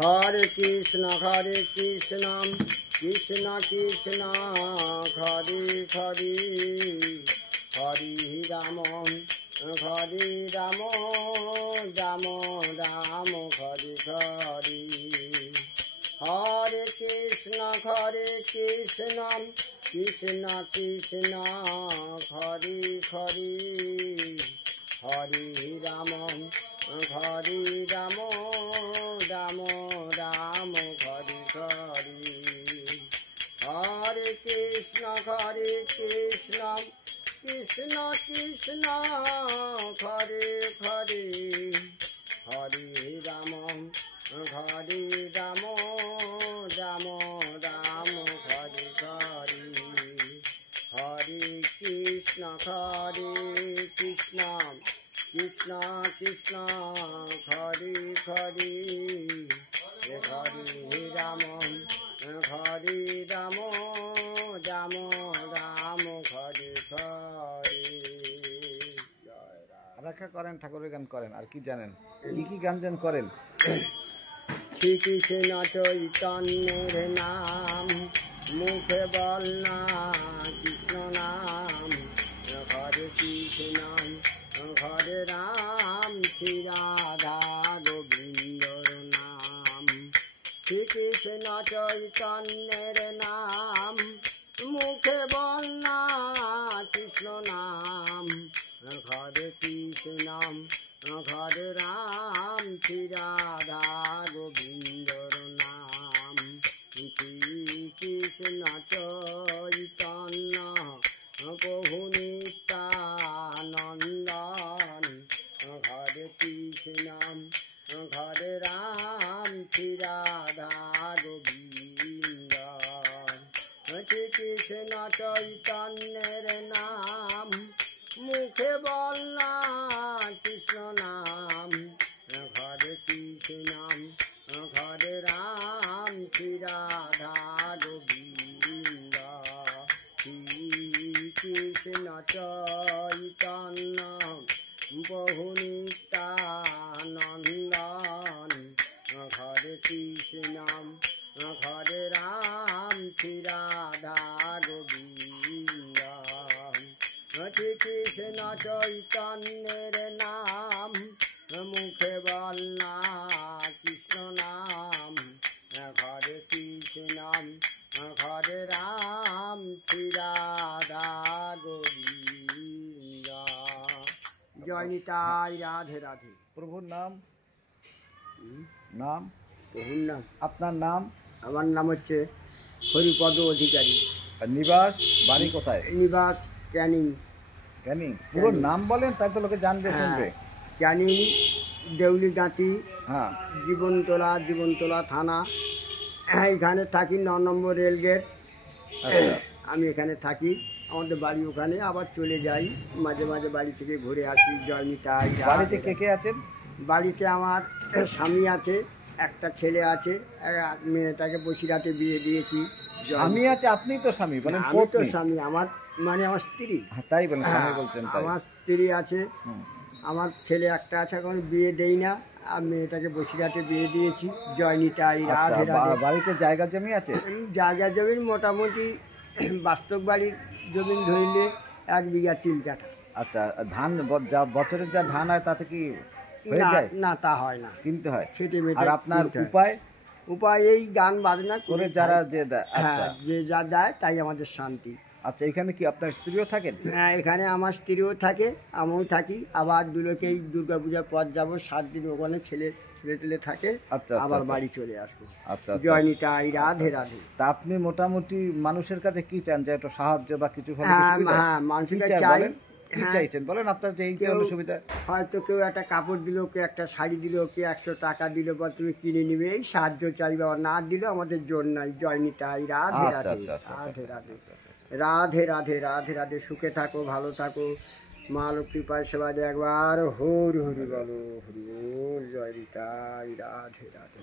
হরে কৃষ্ণ কৃষ্ণ কৃষ্ণ হরে হরে হরে রাম রাম রাম রাম হরে হরে হরে কৃষ্ণ কৃষ্ণ কৃষ্ণ হরে হরে হরে রাম রাম রাম রাম হরে হরে হরে কৃষ্ণ কৃষ্ণ কৃষ্ণ হরে হরে হরে রাম রাম রাম রাম হরে হরে হরে কৃষ্ণ কৃষ্ণ কৃষ্ণ হরে হরে হরে রাম রাম রাম রাম হরে হরে। রাখা করেন, ঠাকুরের গান করেন, আর কি জানেন, কি গান যেন করেন? শ্রীকৃষ্ণ চৈতন্যের নাম মুখে বল না কৃষ্ণ নাম, হরে কৃষ্ণ হরে রাম শ্রী রাধা গোবিন্দর নাম। শ্রীকৃষ্ণ চৈতন্যের নাম মুখে বল না কৃষ্ণ নাম, হরে কৃষ্ণ হরে রাম শ্রী রাধা গোবিন্দর নাম। শ্রীকৃষ্ণ চৈতন্য প্রভু নিত্যানন্দন, হরে কৃষ্ণ হরে রাম শ্রী রাধা গোবিন্দ। শ্রীকৃষ্ণ চৈতন্যের নাম মুখে বল না কৃষ্ণ নাম, হরে কৃষ্ণ হরে রাম শ্রী রাধা গোবিন্দ। শ্রীকৃষ্ণ চৈতন্য বহু নিত্যানন্দন, হরে কৃষ্ণ হরে রাম শ্রী রাধা গোবিন্দ। শ্রীকৃষ্ণ চৈতন্যের নাম মুখে বল না কৃষ্ণ নাম, হরে কৃষ্ণ হরে রাম শ্রী রাধা গোবিন্দ। জয় নিতাই, রাধে রাধে। প্রভুর নাম নাম প্রভুর নাম, আপনার নাম? আমার নাম হচ্ছে হরিপদ অধিকারী। আর নিবাস, বাড়ি কোথায়? নিবাস ক্যানিং। ক্যানিং, পুরো নাম বলেন, তাই তো লোকে জানবে শুনবে। ক্যানিং দেউলিগাতি, হ্যাঁ, জীবনতলা থানা। এখানে থাকি 9 নম্বর রেলগেট। আমি এখানে থাকি, আমাদের বাড়ি ওখানে, আবার চলে যাই মাঝে মাঝে, বাড়ি থেকে ঘুরে আসি। জয় নিতাই। বাড়িতে কে কে আছেন? বাড়িতে আমার স্বামী আছে, একটা ছেলে আছে, মেয়েটাকে বসিরহাটে বিয়ে দিয়েছি। স্বামী আছে? আপনি তো স্বামী বলেন। আমি তো স্বামী, আমার মানে আমার স্ত্রী। তাই বলেন, স্বামী বলছেন। আমার স্ত্রী আছে, আমার ছেলে একটা আছে, এখন বিয়ে দেই না। আমি মেয়েটাকে বসিরহাটে বিয়ে দিয়েছি। জয় নিতাই, রাধে রাধে। বাড়িতে জায়গা জমি আছে? জায়গা জমিন মোটামুটি বাস্তব বাড়ির জমিন ধরলে 1 বিঘা 3 কাঠা। আচ্ছা, ধান বছরের যা ধান হয় তাতে কি হয়ে যায়? না, তা হয় না, কিনতে হয়। আর আপনার উপায় এই গান বাজনা করে যারা যে যে যা দেয় তাই আমাদের শান্তি। আচ্ছা, এখানে কি আপনার স্ত্রীও থাকেন? হ্যাঁ, এখানে আমার স্ত্রীও থাকে, আমিও থাকি। আবার দুলোকেই দুর্গা পূজার পর যাবো, 7 দিন ওখানে ছেলে টেলে থাকে। আচ্ছা, আবার বাড়ি চলে আসবো। আচ্ছা, জয় নিতাই, রাধে রাধে। তা আপনি মোটামুটি মানুষের কাছে কি চান, যে একটু সাহায্য বা কিছু? হ্যাঁ, মানুষের কাছে চাই। কি চাইছেন বলেন, আপনার যে এই সুবিধা? হয়তো কেউ একটা কাপড় দিল, কেউ একটা শাড়ি দিল, কেউ 100 টাকা দিল, বা তুমি কিনে নিবে, এই সাহায্য চাই। বাবা না দিলেও আমাদের জোর নাই। জয় নিতাই, রাধে রাধে, রাধে রাধে, রাধে রাধে, রাধে রাধে। সুখে থাকো, ভালো থাকো, মা লক্ষ্মীর পায়ে সেবা দিয়ে একবার হরি হরি বলো, হরি বল। জয় নিতাই, রাধে রাধে।